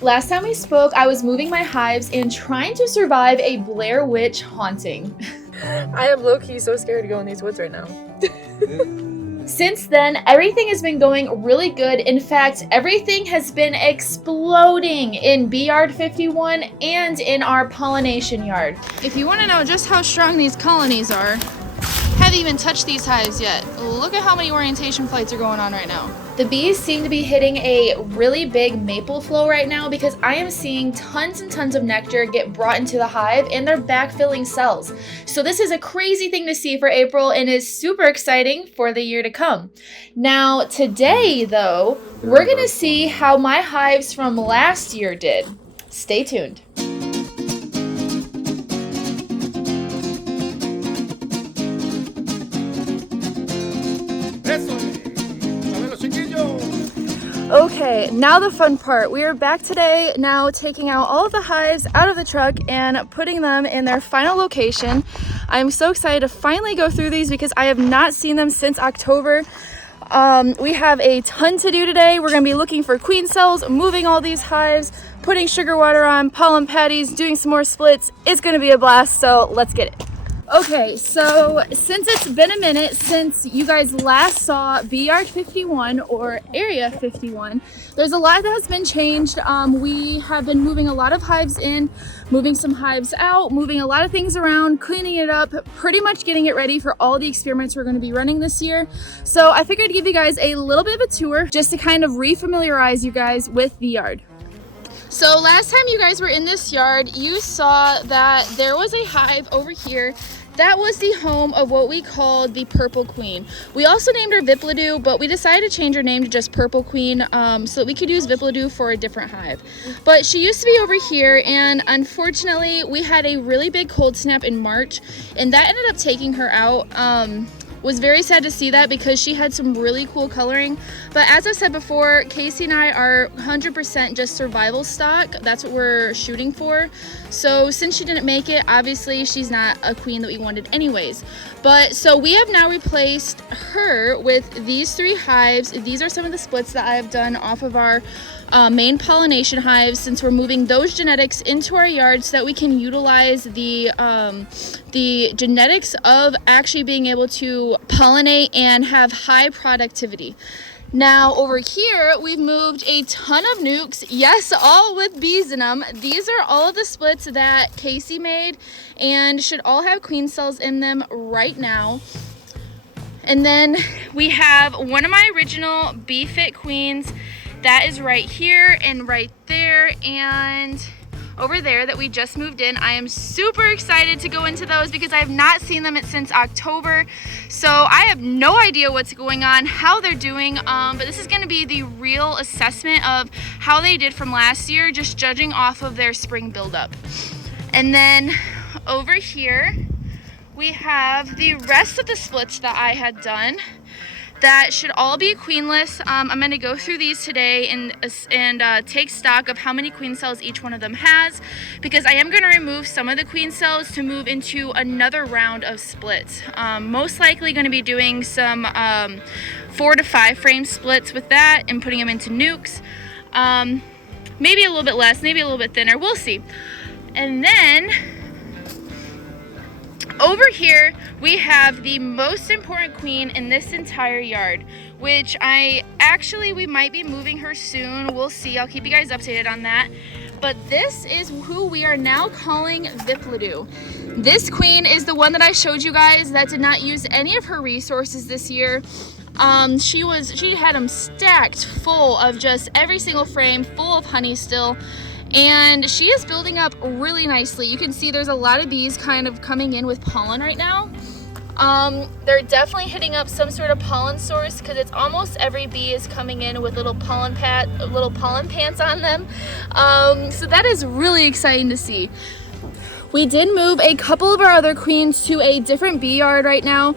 Last time we spoke, I was moving my hives and trying to survive a Blair Witch haunting. I am low-key so scared to go in these woods right now. Since then, everything has been going really good. In fact, everything has been exploding in Bee Yard 51 and in our pollination yard. If you want to know just how strong these colonies are, haven't even touched these hives yet. Look at how many orientation flights are going on right now. The bees seem to be hitting a really big maple flow right now because I am seeing tons and tons of nectar get brought into the hive and they're backfilling cells. So this is a crazy thing to see for April and is super exciting for the year to come. Now today though, we're gonna see how my hives from last year did. Stay tuned. Okay, now the fun part. We are back today now taking out all of the hives out of the truck and putting them in their final location. I'm so excited to finally go through these because I have not seen them since October. We have a ton to do today. We're going to be looking for queen cells, moving all these hives, putting sugar water on, pollen patties, doing some more splits. It's going to be a blast, so let's get it. Okay, so since it's been a minute since you guys last saw Bee Yard 51 or Area 51, there's a lot that has been changed. We have been moving a lot of hives in, moving some hives out, moving a lot of things around, cleaning it up, pretty much getting it ready for all the experiments we're going to be running this year. So I figured to give you guys a little bit of a tour just to kind of refamiliarize you guys with Bee Yard. So last time you guys were in this yard, you saw that there was a hive over here. That was the home of what we called the Purple Queen. We also named her Vipledu, but we decided to change her name to just Purple Queen so that we could use Vipledu for a different hive. But she used to be over here, and unfortunately, we had a really big cold snap in March, and that ended up taking her out. Was very sad to see that because she had some really cool coloring. But as I said before, Casey and I are 100% just survival stock. That's what we're shooting for. So since she didn't make it, obviously she's not a queen that we wanted anyways. But so we have now replaced her with these 3 hives. These are some of the splits that I have done off of our main pollination hives, since we're moving those genetics into our yard so that we can utilize the genetics of actually being able to pollinate and have high productivity. Now over here, we've moved a ton of nukes, yes, all with bees in them. These are all of the splits that Casey made and should all have queen cells in them right now. And then we have one of my original bee fit queens that is right here and right there and over there that we just moved in. I am super excited to go into those because I have not seen them since October. So I have no idea what's going on, how they're doing, but this is going to be the real assessment of how they did from last year, just judging off of their spring buildup. And then over here, we have the rest of the splits that I had done. That should all be queenless. I'm going to go through these today and take stock of how many queen cells each one of them has, because I am going to remove some of the queen cells to move into another round of splits. Most likely going to be doing some 4 to 5 frame splits with that and putting them into nukes. Maybe a little bit less, maybe a little bit thinner. We'll see. And then over here, we have the most important queen in this entire yard, which we might be moving her soon. We'll see. I'll keep you guys updated on that. But this is who we are now calling Vipledu. This queen is the one that I showed you guys that did not use any of her resources this year. She had them stacked full of just every single frame, full of honey still. And she is building up really nicely. You can see there's a lot of bees kind of coming in with pollen right now. They're definitely hitting up some sort of pollen source because it's almost every bee is coming in with little pollen pants on them. So that is really exciting to see. We did move a couple of our other queens to a different bee yard right now.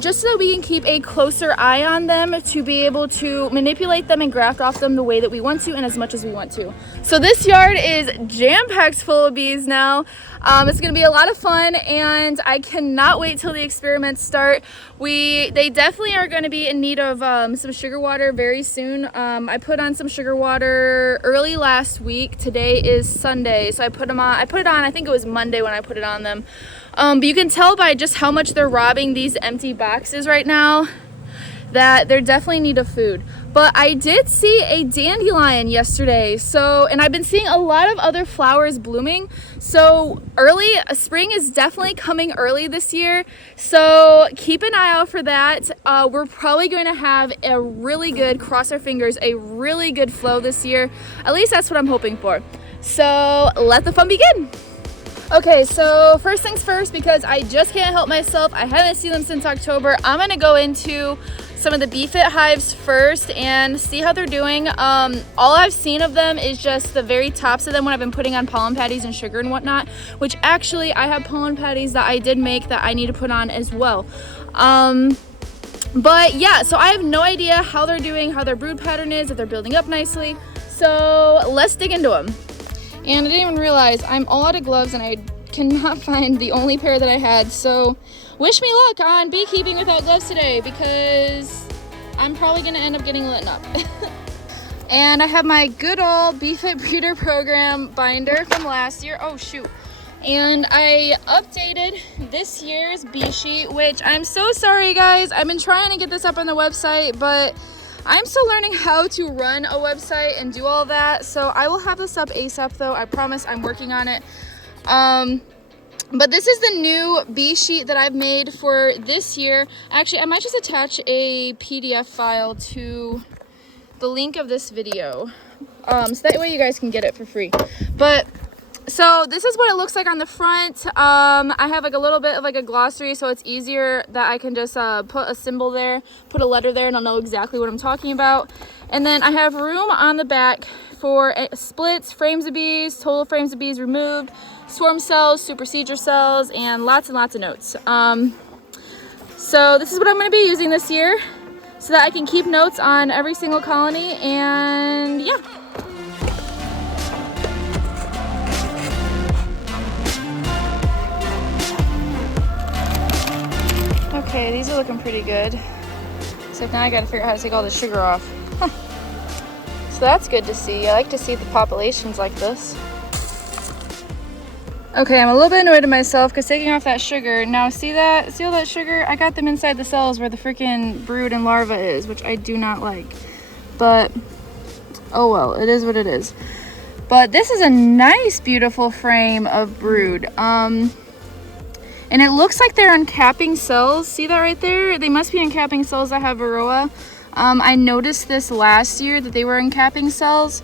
just so that we can keep a closer eye on them to be able to manipulate them and graft off them the way that we want to and as much as we want to. So this yard is jam-packed full of bees now. It's gonna be a lot of fun and I cannot wait till the experiments start. They definitely are gonna be in need of some sugar water very soon. I put on some sugar water early last week. Today is Sunday, so I put it on, I think it was Monday when I put it on them. But you can tell by just how much they're robbing these empty boxes right now that they're definitely in need of food. But I did see a dandelion yesterday, and I've been seeing a lot of other flowers blooming. So spring is definitely coming early this year. So keep an eye out for that. We're probably going to have a really good, cross our fingers, a really good flow this year. At least that's what I'm hoping for. So let the fun begin. Okay, so first things first, because I just can't help myself, I haven't seen them since October, I'm gonna go into some of the Beefit hives first and see how they're doing. All I've seen of them is just the very tops of them when I've been putting on pollen patties and sugar and whatnot, which actually I have pollen patties that I did make that I need to put on as well. But yeah, so I have no idea how they're doing, how their brood pattern is, if they're building up nicely. So let's dig into them. And I didn't even realize I'm all out of gloves and I cannot find the only pair that I had. So wish me luck on beekeeping without gloves today because I'm probably gonna end up getting lit up. And I have my good old Beefit Breeder Program binder from last year. Oh shoot. And I updated this year's bee sheet, which I'm so sorry guys. I've been trying to get this up on the website, but I'm still learning how to run a website and do all that, so I will have this up ASAP though. I promise I'm working on it. But this is the new bee sheet that I've made for this year. Actually, I might just attach a PDF file to the link of this video, so that way you guys can get it for free. But so this is what it looks like on the front. I have like a little bit of like a glossary, so it's easier that I can just put a symbol there, put a letter there, and I'll know exactly what I'm talking about. And then I have room on the back for splits, frames of bees, total frames of bees removed, swarm cells, supersedure cells, and lots of notes. So this is what I'm going to be using this year so that I can keep notes on every single colony, and yeah. Okay, these are looking pretty good. Except now I gotta figure out how to take all the sugar off. Huh. So that's good to see. I like to see the populations like this. Okay, I'm a little bit annoyed at myself because taking off that sugar. Now see that? See all that sugar? I got them inside the cells where the freaking brood and larva is, which I do not like. But, oh well, it is what it is. But this is a nice, beautiful frame of brood. And it looks like they're uncapping cells. See that right there? They must be uncapping cells that have varroa. I noticed this last year that they were uncapping cells.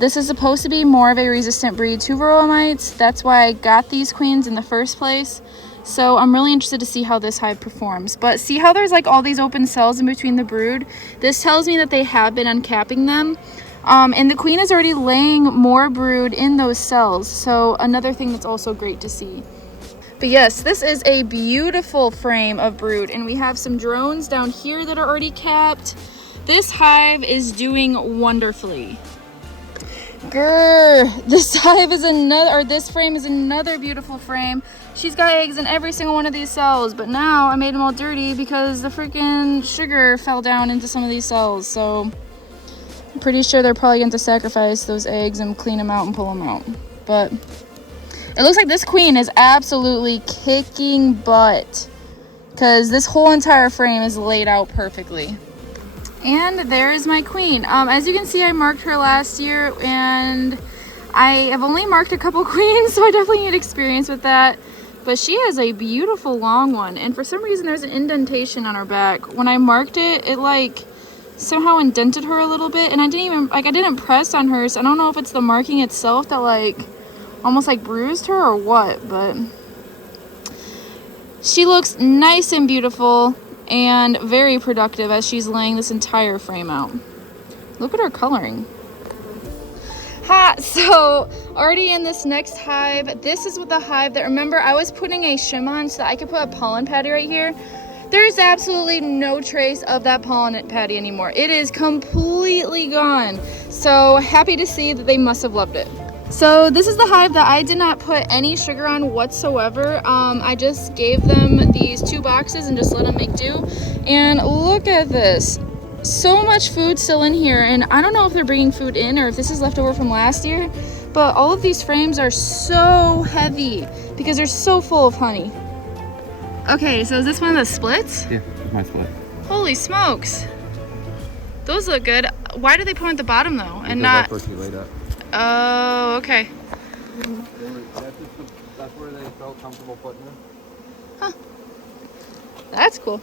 This is supposed to be more of a resistant breed to varroa mites. That's why I got these queens in the first place. So I'm really interested to see how this hive performs. But see how there's like all these open cells in between the brood? This tells me that they have been uncapping them. And the queen is already laying more brood in those cells. So another thing that's also great to see. But yes, this is a beautiful frame of brood, and we have some drones down here that are already capped. This hive is doing wonderfully. Grr, this frame is another beautiful frame. She's got eggs in every single one of these cells, but now I made them all dirty because the freaking sugar fell down into some of these cells. So I'm pretty sure they're probably going to sacrifice those eggs and clean them out and pull them out. But it looks like this queen is absolutely kicking butt because this whole entire frame is laid out perfectly. And there is my queen. As you can see, I marked her last year and I have only marked a couple queens, so I definitely need experience with that. But she has a beautiful long one, and for some reason there's an indentation on her back. When I marked it, it like somehow indented her a little bit, and I didn't press on her, so I don't know if it's the marking itself that like almost like bruised her or what, but she looks nice and beautiful and very productive as she's laying this entire frame out. Look at her coloring. Ha! So already in this next hive, this is what the hive that, remember I was putting a shim on so that I could put a pollen patty right here. There's absolutely no trace of that pollen patty anymore. It is completely gone. So happy to see that they must have loved it. So this is the hive that I did not put any sugar on whatsoever. I just gave them these 2 boxes and just let them make do. And look at this. So much food still in here, and I don't know if they're bringing food in or if this is left over from last year, but all of these frames are so heavy because they're so full of honey. Okay, so is this one of the splits? Yeah, my split. Holy smokes. Those look good. Why do they put them at the bottom though? And not... That's where she laid up. Oh, okay. That's where they felt comfortable putting her. Huh. That's cool.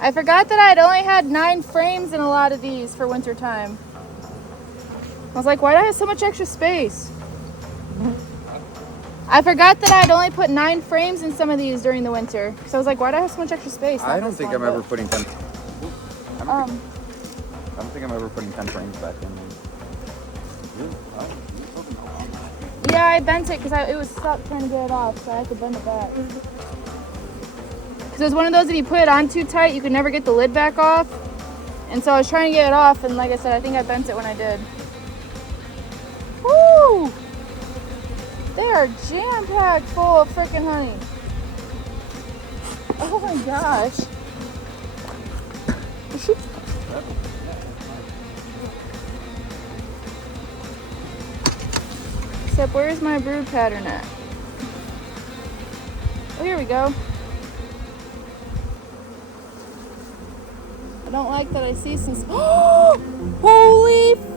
I forgot that I'd only had 9 frames in a lot of these for winter time. I was like, why do I have so much extra space? I forgot that I'd only put 9 frames in some of these during the winter. So I was like, why do I have so much extra space? I don't think I'm ever putting 10. I don't think I'm ever putting 10 frames back in. Yeah, I bent it because it was stuck trying to get it off, so I had to bend it back. Because it was one of those, if you put it on too tight, you could never get the lid back off. And so I was trying to get it off, and like I said, I think I bent it when I did. Woo! They are jam-packed full of freaking honey. Oh my gosh. Except where's my brood pattern at? Oh, here we go. I don't like that I see some... Oh! Holy f***!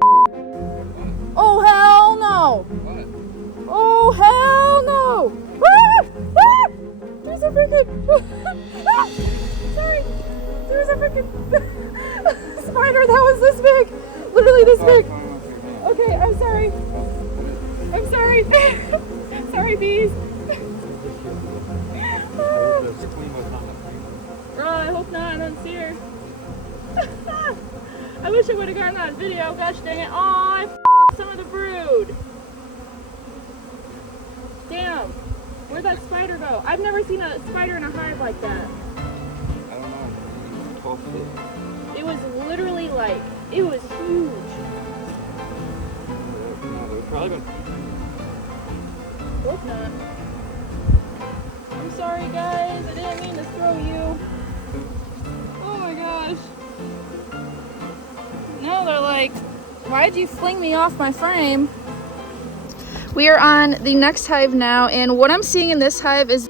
Oh, hell no! What? Oh, hell no! Ah! Ah! There's a freaking... Ah! Sorry. There's a freaking spider that was this big. Literally this big. Okay, I'm sorry. I'm sorry. Sorry, bees. I hope not. I don't see her. I wish I would have gotten that video. Gosh dang it. Oh, I f***ed some of the brood. Damn. Where'd that spider go? I've never seen a spider in a hive like that. I don't know. 12 feet. It was literally like, it was huge. They've probably been. Hope not. I'm sorry, guys. I didn't mean to throw you. Oh my gosh. No, they're like, why'd you fling me off my frame? We are on the next hive now, and what I'm seeing in this hive is